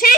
6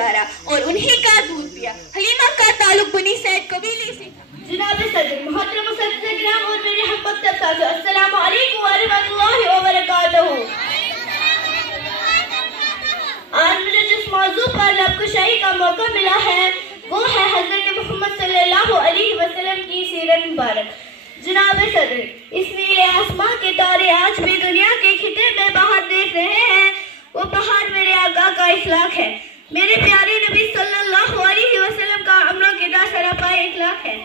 گزارا اور انہی کا دودھ پیا۔ حلیمہ کا تعلق بنی سعید قبیلے سے تھا۔ جناب صدر، محترم اساتذہ کرام اور میرے ہم وقت ساتھیو، السلام علیکم ورحمۃ اللہ وبرکاتہ۔ آج مجھے جس موضوع پر لب کشائی کا موقع ملا ہے وہ ہے حضرت محمد صلی اللہ علیہ وسلم کی سیرت مبارک۔ جناب صدر، اس نیلے آسمان کے تارے آج بھی دنیا کے خطے میں باہر دیکھ رہے ہیں، وہ پہاڑ میرے آقا کا اخلاق ہے، میرے پیارے نبی صلی اللہ علیہ وسلم کا عملوں کے سراپا اخلاق ہے۔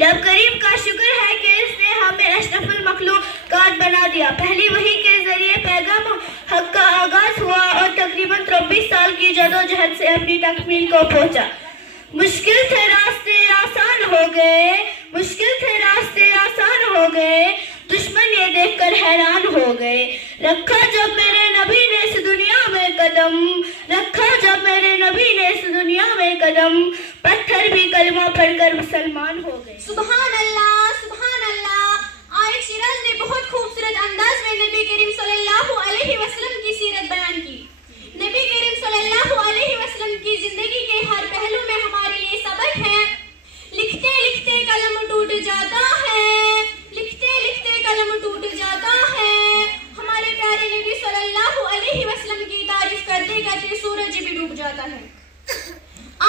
رب کریم کا شکر ہے کہ اس نے ہمیں اشرف المخلوقات بنا دیا۔ پہلی وحی کے ذریعے پیغام حق کا آغاز ہوا اور تقریباً 23 سال کی جدوجہد سے اپنی تکمیل کو پہنچا۔ مشکل تھے راستے آسان ہو گئے، مشکل تھے راستے آسان ہو گئے، دشمن یہ دیکھ کر حیران ہو گئے۔ رکھا جب میرے نبی نے اس دنیا میں قدم، رکھا جب میرے نبی نے اس دنیا میں قدم، پتھر بھی کلمہ پڑھ کر مسلمان ہو گئے۔ سبحان اللہ، سبحان اللہ۔ عائشہ شیراز نے بہت خوبصورت انداز میں نبی کریم صلی اللہ علیہ وسلم کی سیرت بیان کی۔ نبی کریم صلی اللہ علیہ وسلم کی زندگی کے ہر پہلو میں ہمارے لیے سبق ہے۔ لکھتے لکھتے قلم ٹوٹ جاتا ہے، لکھتے لکھتے قلم ٹوٹ جاتا ہے۔ ہمارے پیارے نبی صلی اللہ علیہ وسلم کی تعریف کرتے کرتے سورج بھی ڈوب جاتا ہے۔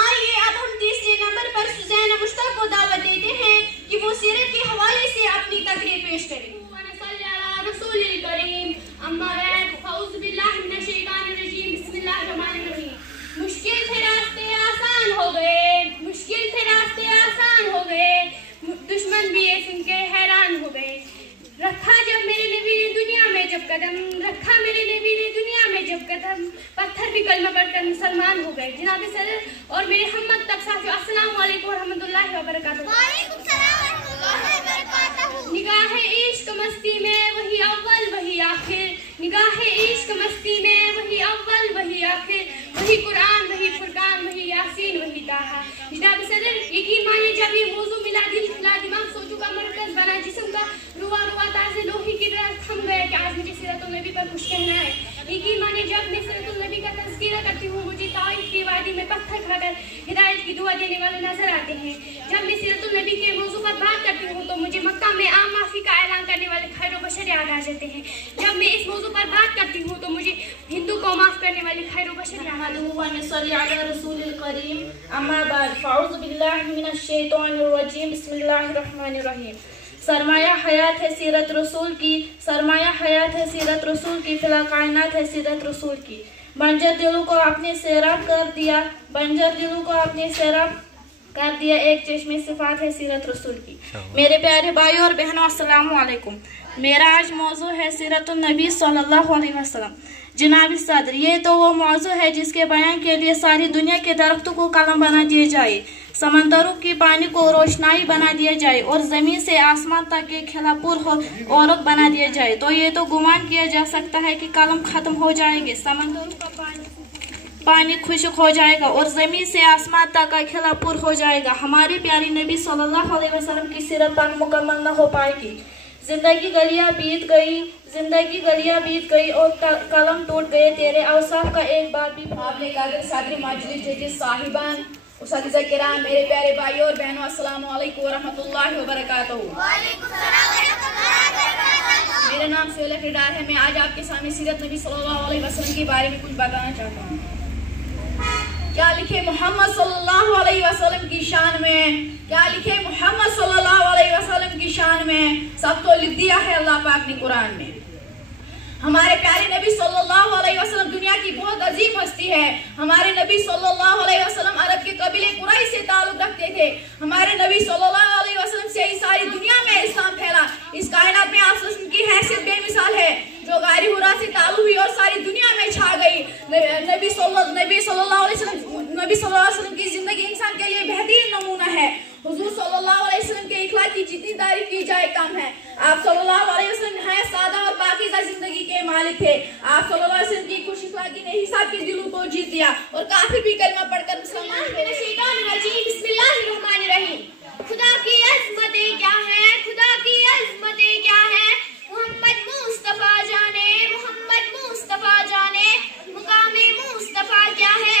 آئیے اب ہم تیسرے نمبر پر سوزین مشتاق کو دعوت دیتے ہیں کہ وہ سیرت کے حوالے سے اپنی تقریر پیش کریں۔ ونصلی علی رسول الکریم، اما بعد، فاعوذ باللہ من الشیطان الرجیم، بسم اللہ الرحمن الرحیم۔ مشکل تھے راستے آسان ہو گئے، مشکل تھے راستے آسان ہو گئے، دشمن بھی یہ سن کے حیران ہو گئے۔ رکھا جب میرے نبی نے دنیا میں جب قدم، رکھا میرے نبی نے دنیا میں جب قدم، پتھر بھی کلمہ پڑھ کر مسلمان ہو گئے۔ جناب صدر اور میرے ہم مت تک ساتھیو، السلام علیکم ورحمۃ اللہ وبرکاتہ۔ وعلیکم السلام ورحمۃ اللہ وبرکاتہ۔ نگاہ عشق مستی میں وہی اول وہی آخر، نگاہ عشق مستی میں وہی اول وہی آخر، وہی قرآن وہی فرقان وہی یاسین وہی طٰہٰ۔ جناب صدر، یقین مانیے جب یہ موضوع ملا دل کھلا دماغ سوچوں کا مرکز بنا جسم کا روا روا تازے لوہی کی طرح تھم گیا کہ آج مجھے سیرت النبی پر کچھ کہنا ہے۔ یقین مانیے جب میں سیرت النبی کا تذکرہ کرتی ہوں مجھے طائف کی وادی میں پتھر کھا کر ہدایت کی دعا دینے والے نظر آتے ہیں۔ جب میں سیرت النبی کے موضوع پر بات کرتی ہوں تو مجھے مکہ میں عام معافی کا اعلان کرنے والے خیر و بشر یاد آ جاتے ہیں۔ جب میں اس موضوع پر بات کرتی ہوں تو مجھے ہندو کو معاف کرنے والے خیر و بشر یاد آتے ہیں۔ ونصلی علی رسول الکریم، اما بعد، فاعوذ باللہ من الشیطان الرجیم، بسم اللہ الرحمن الرحیم۔ سرمایہ حیات ہے سیرت رسول کی، سرمایہ حیات ہے سیرت رسول کی، فی الکائنات ہے سیرت رسول کی۔ بنجر دلوں کو آپ نے سیراب کر دیا، بنجر دلوں کو آپ نے سیراب کر دیا، ایک چشم صفات ہے سیرت رسول کی۔ میرے پیارے بھائیوں اور بہنوں، السلام علیکم۔ میرا آج موضوع ہے سیرت النبی صلی اللہ علیہ وسلم۔ جناب صدر، یہ تو وہ موضوع ہے جس کے بیان کے لیے ساری دنیا کے درختوں کو قلم بنا دیا جائے، سمندروں کی پانی کو روشنائی بنا دیا جائے اور زمین سے آسمان تک کے خلا پور عورت بنا دیا جائے تو یہ تو گمان کیا جا سکتا ہے کہ قلم ختم ہو جائیں گے، سمندروں کا پانی خشک ہو جائے گا اور زمین سے آسمان تک کا خلا پور ہو جائے گا، ہمارے پیارے نبی صلی اللہ علیہ وسلم کی سیرت تک مکمل نہ ہو پائے گی۔ زندگی گلیاں بیت گئی، زندگی گلیاں بیت گئی اور قلم ٹوٹ گئے، تیرے اوصاف کا ایک بار بھی آپ نے قادر صدر مجلس ججز صاحبان، اساتذہ کرام، میرے پیارے بھائیوں اور بہنوں، السلام علیکم ورحمۃ اللہ وبرکاتہ۔ وعلیکم السلام ورحمۃ اللہ وبرکاتہ۔ میرا نام سہیلہ کردار ہے، میں آج آپ کے سامنے سیرت نبی صلی اللہ علیہ وسلم کے بارے میں کچھ بتانا چاہتا ہوں۔ کیا لکھے محمد صلی اللہ علیہ وسلم کی شان میں، کیا لکھے محمد صلی اللہ علیہ وسلم کی شان میں، سب تو لکھ دیا ہے اللہ پاک نے قرآن میں۔ ہمارے پیارے نبی صلی اللہ علیہ وسلم دنیا کی بہت عظیم ہستی ہے۔ ہمارے نبی صلی اللہ علیہ وسلم عرب کے قبیلے قریش سے تعلق رکھتے تھے۔ ہمارے نبی صلی اللہ علیہ وسلم سے ہی ساری دنیا میں اسلام پھیلا۔ اس کائنات میں آپ وسلم کی حیثیت بے مثال ہے جو غار حرا سے تعلق ہوئی اور ساری دنیا میں چھا گئی۔ نبی صلی اللہ علیہ وسلم کی زندگی انسان کے لیے بہترین نمونہ ہے۔ حضور صلی اللہ علیہ وسلم کے اخلاق کی جتنی تعریف کی جائے کم ہے۔ آپ صلی اللہ علیہ وسلم نہایت سادہ اور پاکیزہ زندگی کے مالک تھے۔ آپ صلی اللہ علیہ وسلم کی خوش اخلاقی نے ہی سب کے دلوں کو جیت لیا اور کافر بھی کلمہ پڑھ کر مسلمان ہوئے۔ بسم اللہ الرحمن الرحیم۔ خدا کی عظمتیں کیا ہیں، خدا کی عظمتیں کیا ہیں، محمد مصطفیٰ جانے، محمد مصطفیٰ جانے، مقام مصطفیٰ کیا ہے،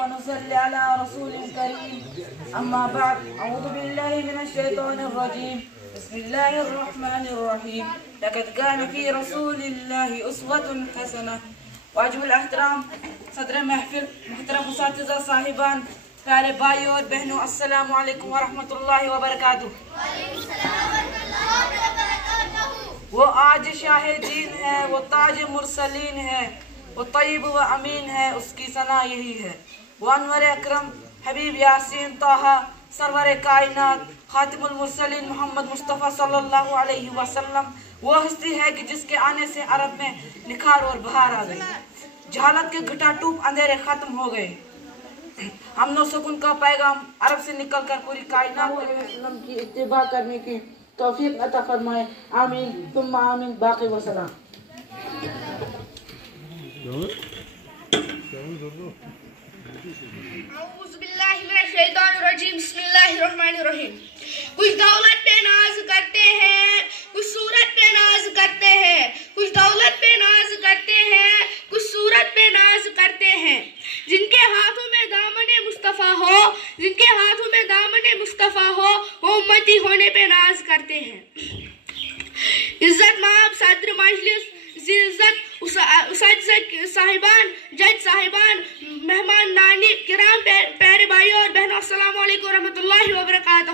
ونصلي على رسول كريم أما بعد أعوذ بالله من الشيطان الرجيم بسم الله الرحمن الرحيم لقد كان في رسول الله أسوة حسنة. واجب الاحترام صدر محفل محترم اساتذہ صاحبان پیارے بھائی اور بہنوں السلام علیکم ورحمۃ اللہ وبرکاتہ. وہ آج شاہ دین ہے، وہ تاج مرسلین ہے، وہ طیب و امین ہے، اس کی ثنا یہی ہے. وہ انور اکرم حبیب یاسین طہ سرور کائنات خاتم المرسلین محمد مصطفیٰ صلی اللہ علیہ وسلم وہ ہستی ہے کہ جس کے آنے سے عرب میں نکھار اور بہار آ گئی، جہالت کے گھٹا ٹوپ اندھیرے ختم ہو گئے، امن و سکون کا پیغام عرب سے نکل کر پوری کائنات وسلم کی اتباع کرنے کی توفیق عطا فرمائے. آمین ثم آمین. باقی وسلام. اعوذ باللہ من الشیطان الرجیم بسم اللہ الرحمن الرحیم. کچھ دولت پہ ناز کرتے ہیں، کچھ صورت پہ ناز کرتے ہیں، کچھ دولت پہ ناز کرتے ہیں، کچھ صورت پہ ناز کرتے ہیں. جن کے ہاتھوں میں دامن مصطفیٰ ہو، جن کے ہاتھوں میں دامن مصطفیٰ ہو وہ امتی ہونے پہ ناز کرتے ہیں. عزت مآب صدر مجلس، عزت اساتذہ صاحبان، جج صاحبان، مہمان نانی کرام، پیارے بھائیوں اور بہنوں السلام علیکم ورحمۃ اللہ وبرکاتہ.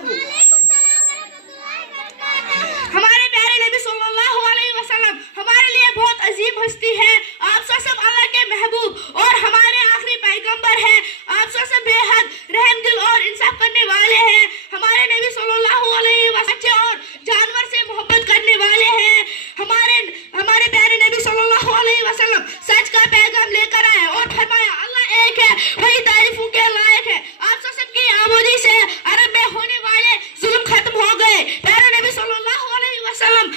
ہمارے پیارے نبی صلی اللہ علیہ وسلم ہمارے لیے بہت عظیم ہستی ہے. آپ سب اللہ کے محبوب اور ہمارے آخری پیغمبر ہیں. آپ سب بے حد رحم دل اور انصاف کرنے والے ہیں. ہمارے نبی صلی اللہ علیہ وسلم اور جانور سے محبت کرنے والے ہیں. ہمارے پیارے نبی صلی اللہ علیہ وسلم سچ کا پیغام لے کر آئے اور فرمایا اللہ ایک ہے، وہی تعریفوں کے لائق ہے. آپ سب کی آمدی سے عرب میں ہونے والے ظلم ختم ہو گئے. پیارے نبی صلی اللہ علیہ وسلم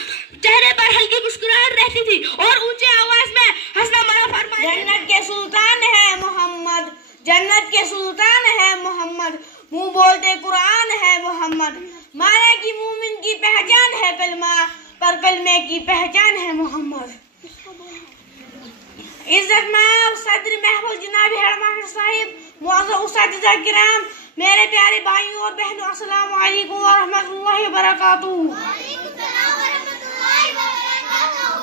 چہرے پر ہلکی مسکراہٹ رہتی تھی اور اونچی آواز میں ہنسنا منع فرمایا. جنت کے سلطان ہے محمد، جنت کے سلطان ہے محمد، منہ بولتے قرآن ہے محمد. مانا کی مومن کی پہچان ہے کلمہ، پر کلمے کی پہچان ہے محمد. عزت مآب صدر محفل جناب ہیڈماسٹر صاحب، معزز اساتذہ کرام، میرے پیارے بھائیوں اور بہنوں السلام علیکم ورحمۃ اللہ وبرکاتہ.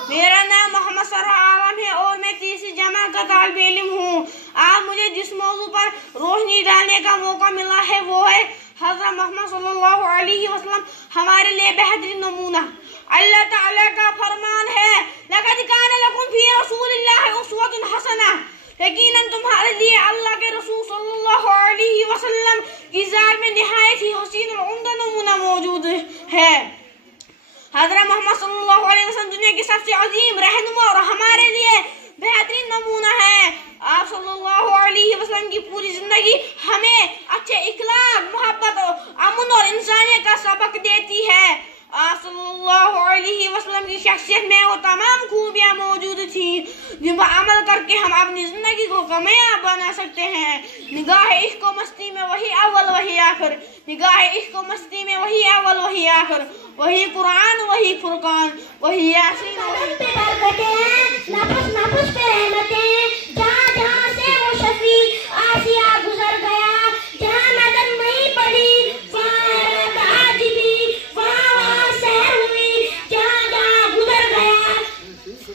میرا نام محمد سرور عالم ہے اور میں تیسری جماعت کا طالب علم ہوں. آج مجھے جس موضوع پر روشنی ڈالنے کا موقع ملا ہے وہ ہے حضرت محمد صلی اللہ علیہ وسلم ہمارے لیے بہترین نمونہ. اللہ تعالیٰ کا فرمان ہے لقد کان لکم فی رسول اللہ اسوۃ حسنہ. یقیناً تمہارے لیے اللہ کے رسول صلی اللہ علیہ وسلم کی ذات میں نہایت ہی حسین اور عمدہ نمونہ موجود ہے. حضرت محمد صلی اللہ علیہ وسلم دنیا کی سب سے عظیم رہنما اور ہمارے لیے بہترین نمونہ ہے. آپ صلی اللہ علیہ وسلم کی پوری زندگی ہمیں اچھے اخلاق، محبت، امن اور انسانیت کا سبق دیتی ہے. آپ صلی اللہ علیہ وسلم کی شخصیت میں وہ تمام خوبیاں موجود تھیں جن پر عمل کر کے ہم اپنی زندگی کو کامیاب بنا سکتے ہیں. نگاہ عشق و مستی میں وہی اول وہی آخر، نگاہ عشق و مستی میں وہی اول وہی آخر، وہی قرآن وہی فرقان وہی یاسین وہی نفس نفس پہ رحمتیں، جہاں جہاں سے وہ شفیع آسیہ گزر گیا، جہاں نظر نہیں پڑی وہاں عاجزی، وہاں سحر ہوئی، جہاں جہاں گزر گیا.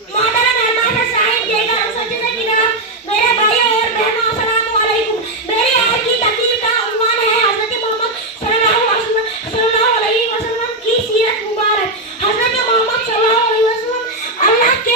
محترم ہیڈماسٹر صاحب، دیگر اساتذہ کرام، میرے بھائیوں اور بہنوں السلام علیکم. میری آج کی تقریر کا عنوان ہے حضرت محمد صلی اللہ علیہ وسلم کی سیرت مبارک. حضرت محمد صلی اللہ علیہ وسلم اللہ کے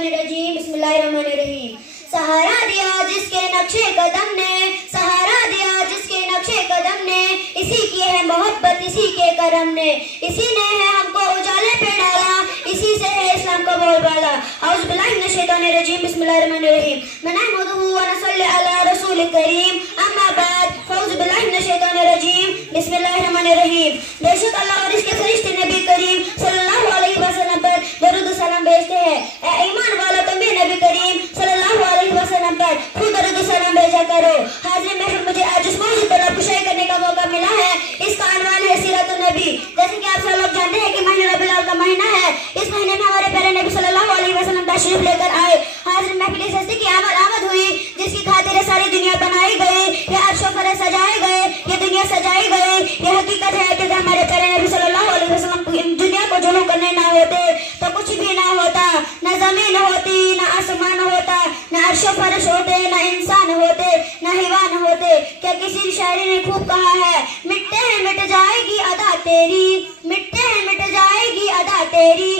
الشیطان الرجیم بسم اللہ الرحمن الرحیم سہارا دیا جس کے نقشے قدم نے سہارا دیا جس کے نقشے قدم نے اسی کی ہے محبت اسی کے کرم نے اسی نے ہے ہم کو اجالے پہ ڈالا اسی سے ہے اسلام کا بول بالا اعوذ باللہ من الشیطان الرجیم بسم اللہ الرحمن الرحیم نحمده ونصلی علی رسول کریم اما بعد فاعوذ باللہ من الشیطان الرجیم بسم اللہ الرحمن الرحیم بے شک اللہ اور اس کے فرشتے نبی کریم صلی اللہ علیہ وسلم پر درود و سلام بھیجتے ہیں اے ایمان والا تم بھی نبی کریم صلی اللہ علیہ وسلم پر خود درود و سلام بھیجا کرو حاضر محفل مجھے آج اس موضوع پر گفتگو کرنے کا موقع ملا ہے اس کا عنوان ہے سیرت النبی جیسے کہ آپ سب لوگ جانتے ہیں کہ مہینہ ربیع الاول کا مہینہ ہے اس مہینے میں ہمارے پیارے نبی صلی اللہ علیہ وسلم تشریف لے کر آئے حاضر محفل اس ہستی کی آمد ہوئی جس کی خاطر ساری دنیا بنائی گئی یہ عرش و فرش سجائے گئے یہ دنیا سجائی گئی یہ حقیقت ہے کہ ہمارے پیارے نبی صلی اللہ علیہ وسلم دنیا کو جلوہ کرنے نہ ہوتے تو کچھ بھی نہ ہوتا نہ زمین ہوتی نہ آسمان ہوتا نہ عرش و فرش ہوتے نہ انسان ہوتے نہ حیوان ہوتے کیا کسی شاعری نے خوب کہا ہے مٹتے ہیں مٹ جائے گی ادا تیری مٹتے ہیں مٹ جائے گی ادا تیری